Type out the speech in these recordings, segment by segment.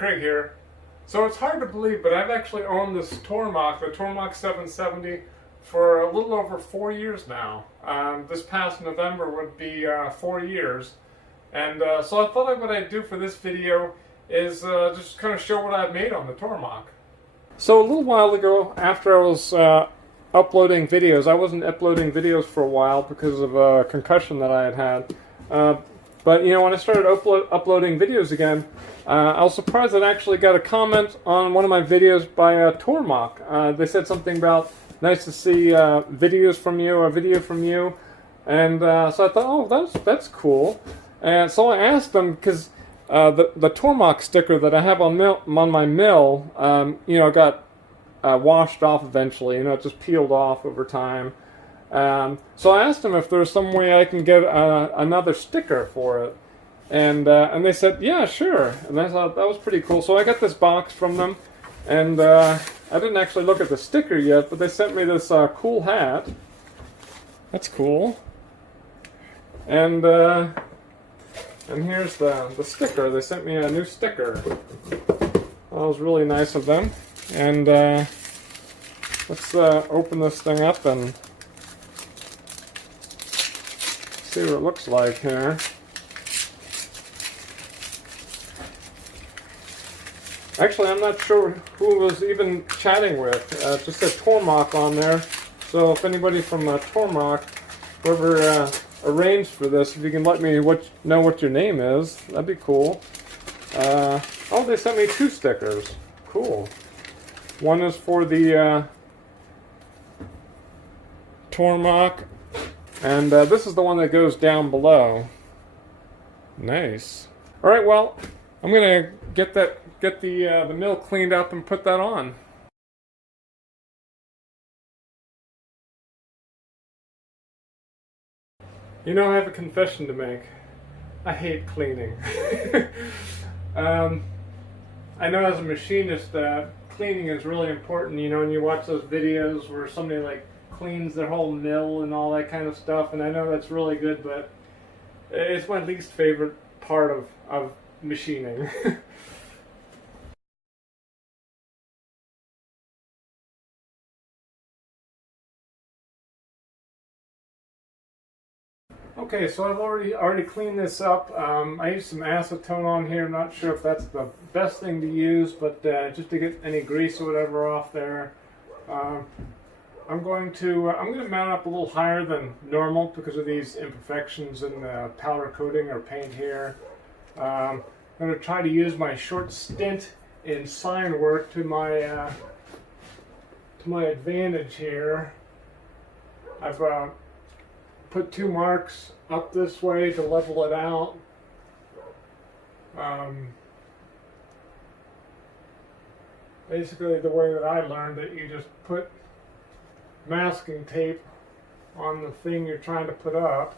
Craig here. So it's hard to believe, but I've actually owned this Tormach, the Tormach 770, for a little over 4 years now. This past November would be 4 years. And so I thought what I'd do for this video is just kind of show what I've made on the Tormach. So a little while ago, after I was uploading videos, I wasn't uploading videos for a while because of a concussion that I had had. But you know, when I started uploading videos again, I was surprised that I actually got a comment on one of my videos by Tormach. They said something about nice to see videos from you or a video from you, and so I thought, oh, that's cool. And so I asked them, because the Tormach sticker that I have on my mill, you know, got washed off eventually. You know, it just peeled off over time. So I asked them if there was some way I can get another sticker for it, and they said, yeah, sure. And I thought that was pretty cool. So I got this box from them, and I didn't actually look at the sticker yet, but they sent me this cool hat. That's cool. And here's the sticker. They sent me a new sticker. That was really nice of them. And let's open this thing up and see what it looks like here. Actually, I'm not sure who was even chatting with. It just said Tormach on there. So if anybody from Tormach, whoever arranged for this, if you can let me know what your name is, that'd be cool. Oh, they sent me 2 stickers. Cool. One is for the Tormach, and this is the one that goes down below. Nice. All right, well, I'm gonna get the mill cleaned up and put that on. You know, I have a confession to make. I hate cleaning. I know as a machinist, cleaning is really important. You know, when you watch those videos where somebody like cleans their whole mill and all that kind of stuff, and I know that's really good, but it's my least favorite part of machining. Okay, so I've already cleaned this up. I used some acetone on here. I'm not sure if that's the best thing to use, but just to get any grease or whatever off there. I'm going to mount up a little higher than normal because of these imperfections in the powder coating or paint here. I'm going to try to use my short stint in sign work to my advantage here. I've put 2 marks up this way to level it out. Basically, the way that I learned it, you just put masking tape on the thing you're trying to put up.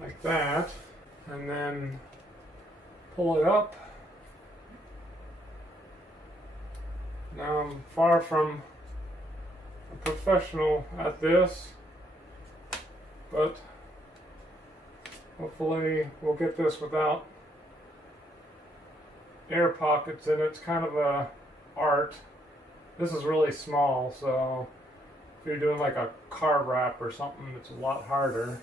Like that. And then pull it up. Now I'm far from a professional at this, but hopefully we'll get this without air pockets in it. It's kind of a art. This is really small, so if you're doing like a car wrap or something, it's a lot harder.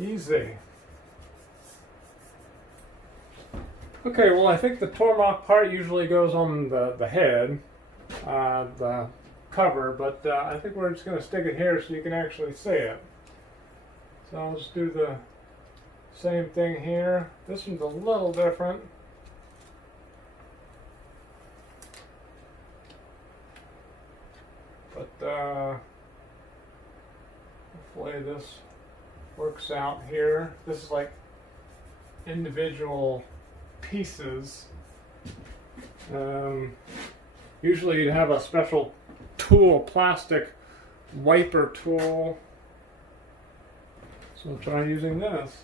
Easy. Okay, well, I think the Tormach part usually goes on the head, the cover, but I think we're just going to stick it here so you can actually see it. So I'll just do the same thing here. This one's a little different. But hopefully this works out here. This is like individual pieces. Usually you'd have a special tool, plastic wiper tool. So I'll try using this.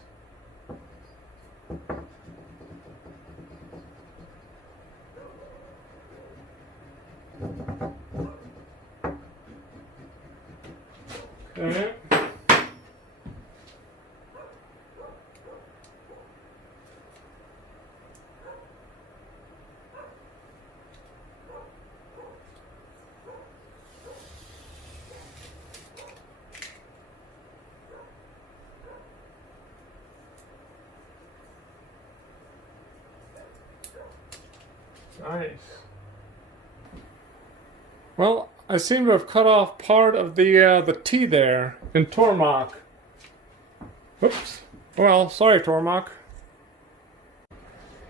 Alright. Nice. Well, I seem to have cut off part of the T there in Tormach. Whoops. Well, sorry, Tormach.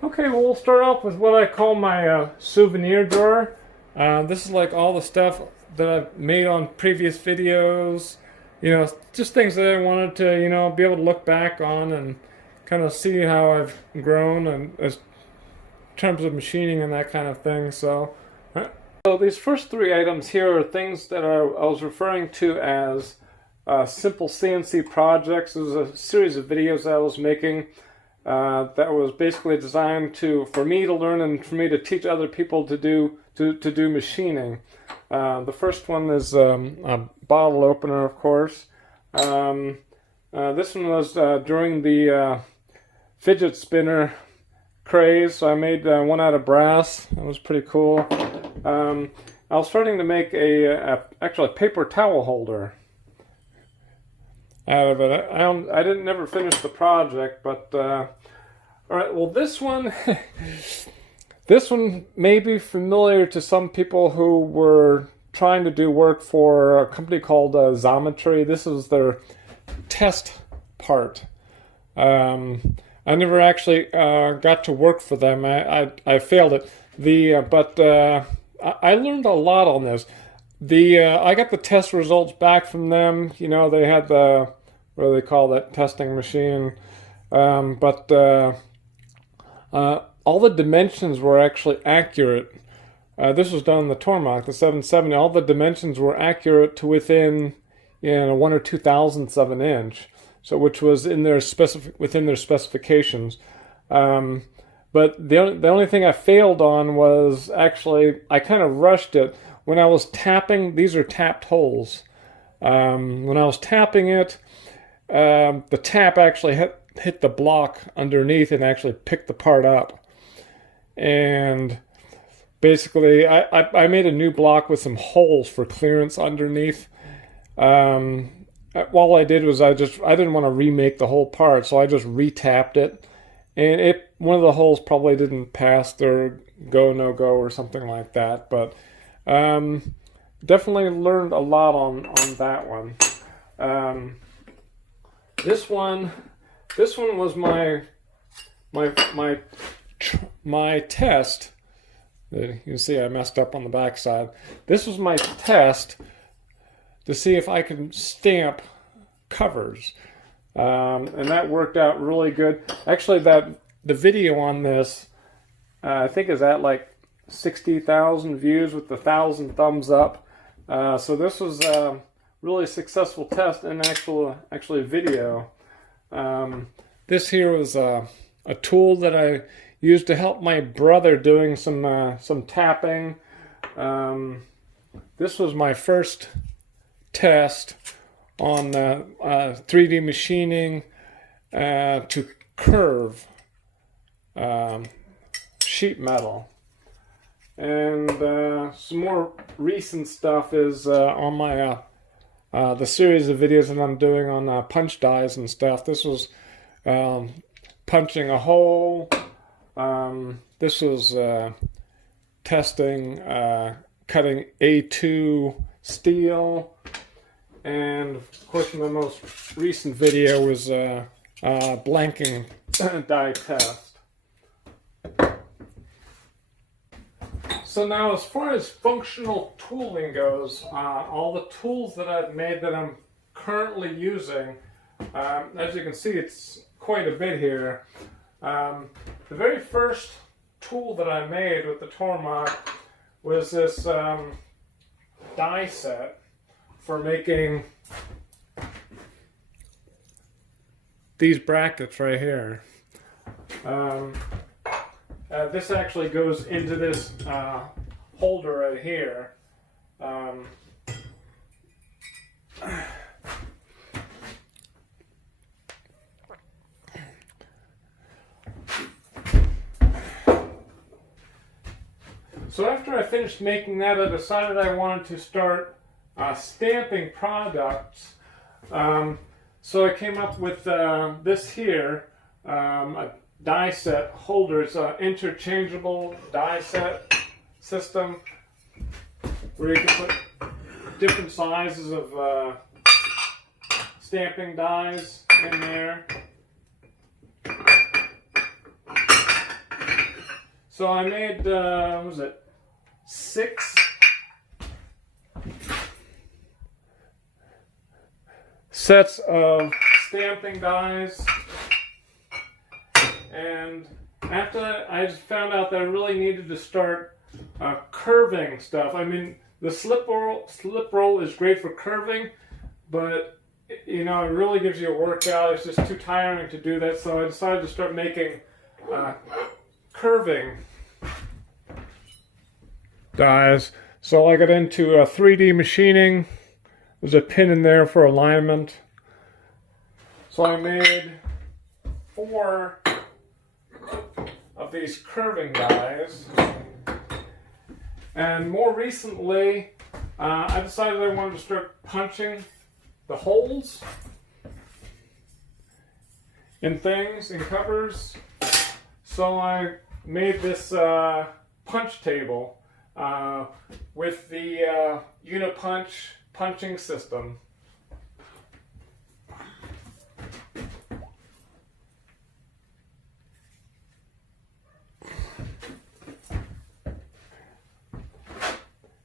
Okay, well, we'll start off with what I call my souvenir drawer. This is like all the stuff that I've made on previous videos. You know, just things that I wanted to, you know, be able to look back on and kind of see how I've grown and as terms of machining and that kind of thing. So these first three items here are things that I was referring to as simple CNC projects. It was a series of videos that I was making that was basically designed for me to learn and for me to teach other people to do machining. The first one is a bottle opener, of course. This one was during the fidget spinner craze, so I made one out of brass. That was pretty cool. I was starting to make actually a paper towel holder out of it. I didn't never finish the project, but all right. Well, this one may be familiar to some people who were trying to do work for a company called Xometry. This is their test part. I never actually got to work for them. I failed it. But I learned a lot on this. I got the test results back from them. You know, they had what do they call that testing machine? But all the dimensions were actually accurate. This was done on the Tormach, the 770. All the dimensions were accurate to within, 1 or 2 thousandths of an inch. So, which was in their within their specifications. But the only thing I failed on was actually I kind of rushed it when I was tapping. These are tapped holes. When I was tapping it, the tap actually hit the block underneath and actually picked the part up. And basically, I made a new block with some holes for clearance underneath. All I did was I didn't want to remake the whole part, so I just retapped it, and one of the holes probably didn't pass their no go or something like that. But definitely learned a lot on that one. This one was my test. You can see I messed up on the back side. This was my test to see if I can stamp covers, and that worked out really good. Actually, the video on this I think is at like 60,000 views with 1,000 thumbs up. So this was a really successful test and actually video. This here was a tool that I used to help my brother doing some tapping. This was my first test on 3D machining to curve sheet metal. And some more recent stuff is on my the series of videos that I'm doing on punch dies and stuff. This was punching a hole. This was testing cutting A2 steel. And of course, my most recent video was blanking die test. So now, as far as functional tooling goes, all the tools that I've made that I'm currently using, as you can see, it's quite a bit here. The very first tool that I made with the Tormach was this die set for making these brackets right here. This actually goes into this holder right here. So after I finished making that, I decided I wanted to start stamping products. So I came up with this here, a die set holder. It's an interchangeable die set system where you can put different sizes of stamping dies in there. So I made, what was it, 6 sets of stamping dies, and after that I just found out that I really needed to start curving stuff. I mean, the slip roll is great for curving, but you know, it really gives you a workout. It's just too tiring to do that, so I decided to start making curving dies. So I got into 3D machining. There's a pin in there for alignment. So I made 4 of these curving dies. And more recently, I decided I wanted to start punching the holes in things, in covers. So I made this punch table with the Unipunch punching system.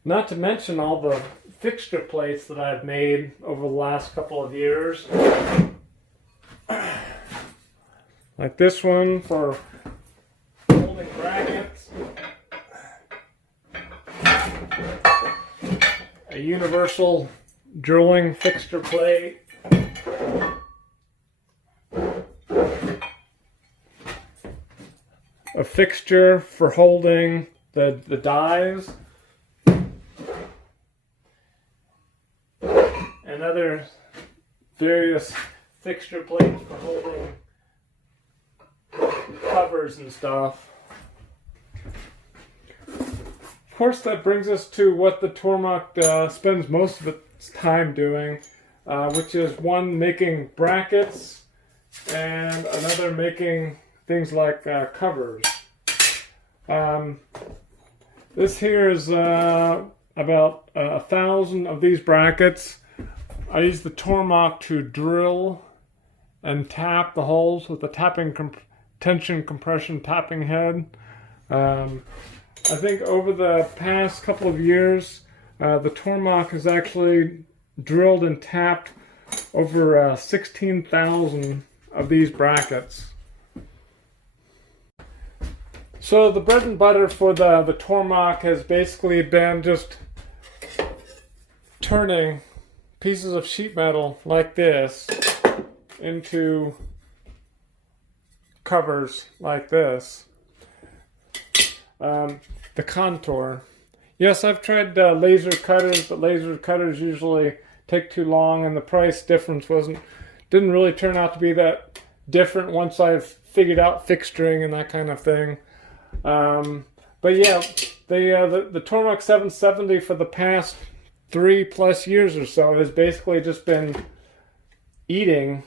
Not to mention all the fixture plates that I've made over the last couple of years. Like this one for holding brackets. A universal drilling fixture plate. A fixture for holding the dies. And other various fixture plates for holding covers and stuff. Of course, that brings us to what the Tormach spends most of its time doing, which is one making brackets and another making things like covers. This here is about 1,000 of these brackets. I use the Tormach to drill and tap the holes with the tension compression tapping head. I think over the past couple of years, the Tormach has actually drilled and tapped over 16,000 of these brackets. So the bread and butter for the Tormach has basically been just turning pieces of sheet metal like this into covers like this. The contour. Yes, I've tried laser cutters, but laser cutters usually take too long, and the price difference didn't really turn out to be that different once I've figured out fixturing and that kind of thing. But yeah, the Tormach 770 for the past 3+ years or so has basically just been eating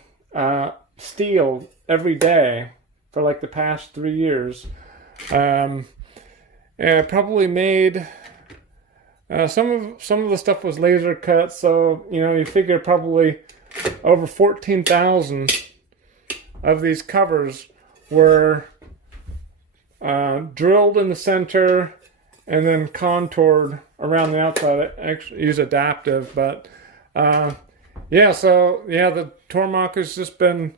steel every day for like the past 3 years. And I probably made some of the stuff was laser cut, so you know, you figure probably over 14,000 of these covers were drilled in the center and then contoured around the outside. I actually use adaptive, but yeah, so yeah, the Tormach has just been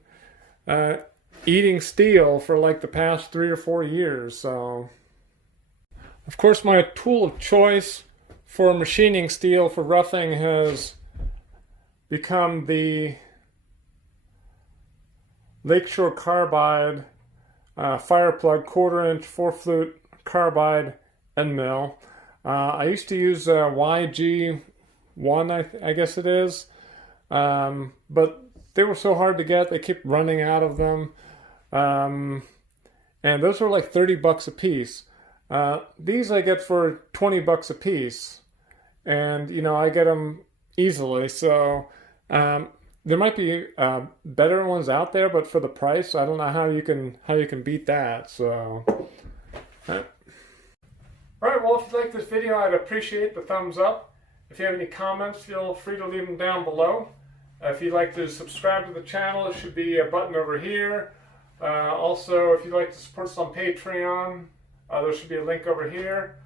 eating steel for like the past 3 or 4 years. So of course my tool of choice for machining steel for roughing has become the Lakeshore Carbide Fireplug 1/4" 4-flute carbide end mill. I used to use YG1, I guess it is, but they were so hard to get, they kept running out of them, and those were like $30 a piece. These I get for 20 bucks a piece, and I get them easily. So there might be better ones out there, but for the price, I don't know how you can beat that. So. Alright, well, if you like this video, I'd appreciate the thumbs up. If you have any comments, feel free to leave them down below. If you'd like to subscribe to the channel, there should be a button over here. Also, if you'd like to support us on Patreon, there should be a link over here.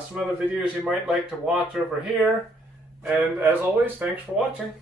Some other videos you might like to watch over here. And as always, thanks for watching.